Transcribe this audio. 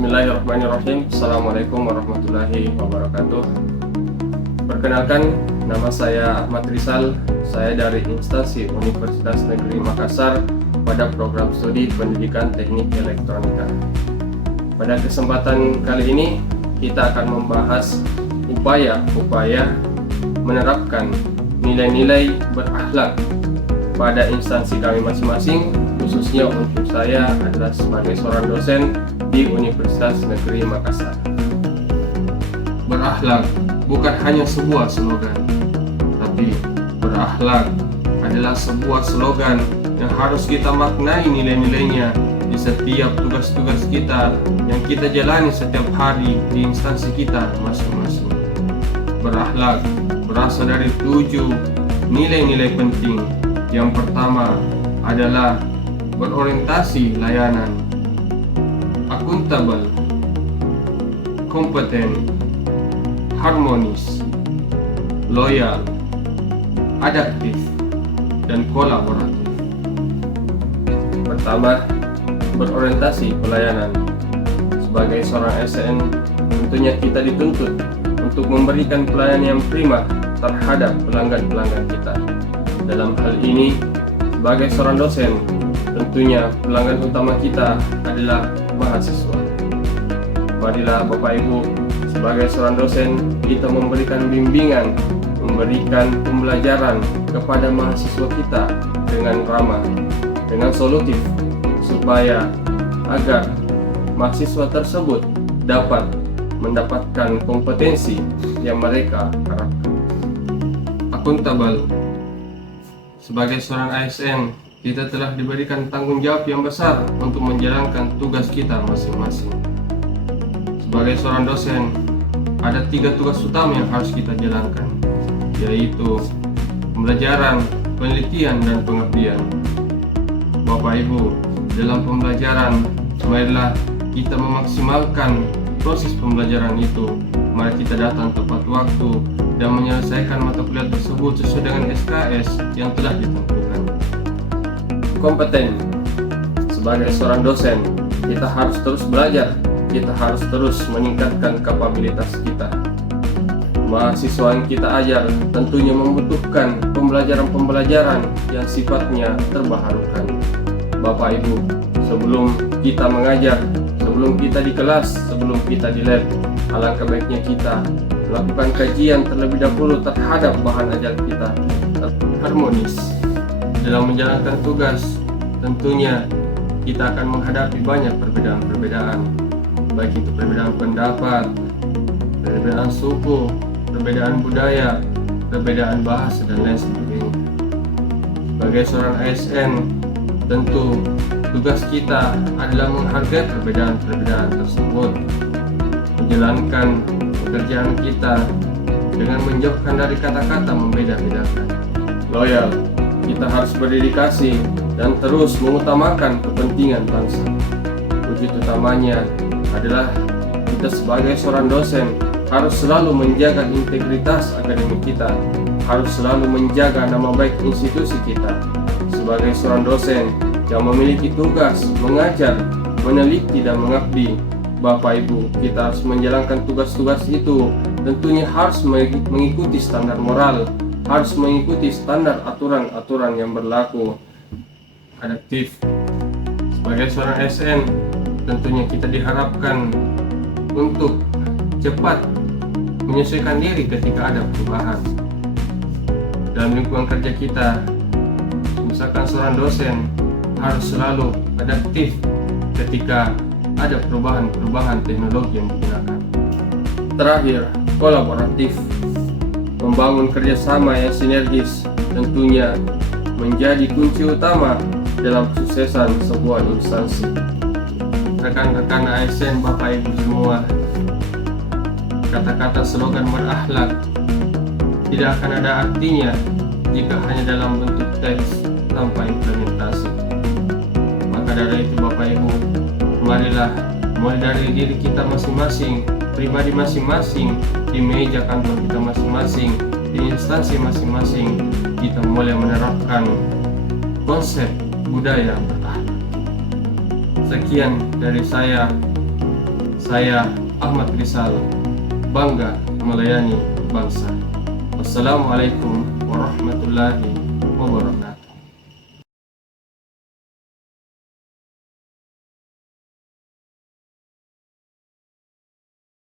Bismillahirrahmanirrahim. Assalamualaikum warahmatullahi wabarakatuh. Perkenalkan, nama saya Ahmad Rizal. Saya dari instansi Universitas Negeri Makassar pada program studi Pendidikan Teknik Elektronika. Pada kesempatan kali ini kita akan membahas upaya-upaya menerapkan nilai-nilai berakhlak pada instansi kami masing-masing, khususnya untuk saya adalah sebagai seorang dosen di Universitas Negeri Makassar. Berakhlak bukan hanya sebuah slogan, tapi berakhlak adalah sebuah slogan yang harus kita maknai nilai-nilainya di setiap tugas-tugas kita yang kita jalani setiap hari di instansi kita masing-masing. Berakhlak berasal dari 7 nilai-nilai penting. Yang pertama adalah berorientasi layanan, akuntabel, kompeten, harmonis, loyal, adaptif, dan kolaboratif. Pertama, berorientasi pelayanan. Sebagai seorang ASN, tentunya kita dituntut untuk memberikan pelayanan yang prima terhadap pelanggan-pelanggan kita. Dalam hal ini, sebagai seorang dosen, tentunya pelanggan utama kita adalah mahasiswa. Marilah Bapak Ibu, sebagai seorang dosen, kita memberikan bimbingan, memberikan pembelajaran kepada mahasiswa kita dengan ramah, dengan solutif, supaya agar mahasiswa tersebut dapat mendapatkan kompetensi yang mereka harapkan. Akuntabel. Sebagai seorang ASN, kita telah diberikan tanggung jawab yang besar untuk menjalankan tugas kita masing-masing. Sebagai seorang dosen, ada 3 tugas utama yang harus kita jalankan, yaitu pembelajaran, penelitian, dan pengabdian. Bapak Ibu, dalam pembelajaran, marilah kita memaksimalkan proses pembelajaran itu. Mari kita datang tepat waktu dan menyelesaikan mata kuliah tersebut sesuai dengan SKS yang telah ditentukan. Kompeten. Sebagai seorang dosen, kita harus terus belajar, kita harus terus meningkatkan kapabilitas kita. Mahasiswa yang kita ajar tentunya membutuhkan pembelajaran-pembelajaran yang sifatnya terbaharukan. Bapak Ibu, sebelum kita mengajar, sebelum kita di kelas, sebelum kita di lab, alangkah baiknya kita melakukan kajian terlebih dahulu terhadap bahan ajar kita. Harmonis. Dalam menjalankan tugas, tentunya kita akan menghadapi banyak perbedaan-perbedaan, baik itu perbedaan pendapat, perbedaan suku, perbedaan budaya, perbedaan bahasa, dan lain sebagainya. Sebagai seorang ASN, tentu tugas kita adalah menghargai perbedaan-perbedaan tersebut, menjalankan pekerjaan kita dengan menjauhkan dari kata-kata membeda-bedakan. Loyal. Kita harus berdedikasi dan terus mengutamakan kepentingan bangsa. Wujud utamanya adalah kita sebagai seorang dosen harus selalu menjaga integritas akademik kita, harus selalu menjaga nama baik institusi kita. Sebagai seorang dosen yang memiliki tugas mengajar, meneliti, dan mengabdi, Bapak Ibu, kita harus menjalankan tugas-tugas itu tentunya harus mengikuti standar moral, harus mengikuti standar aturan-aturan yang berlaku. Adaptif. Sebagai seorang ASN, tentunya kita diharapkan untuk cepat menyesuaikan diri ketika ada perubahan dalam lingkungan kerja kita. Misalkan seorang dosen harus selalu adaptif ketika ada perubahan-perubahan teknologi yang digunakan. Terakhir, kolaboratif. Membangun kerjasama yang sinergis tentunya menjadi kunci utama dalam kesuksesan sebuah instansi. Rekan-rekan ASN, Bapak Ibu semua, kata-kata slogan berakhlak tidak akan ada artinya jika hanya dalam bentuk teks tanpa implementasi. Maka dari itu Bapak Ibu, marilah mulai dari diri kita masing-masing, pribadi masing-masing, di meja kantor kita masing-masing, di instansi masing-masing, kita mulai menerapkan konsep budaya berakhlak. Sekian dari saya. Saya Ahmad Rizal bangga melayani bangsa. Wassalamualaikum warahmatullahi wabarakatuh.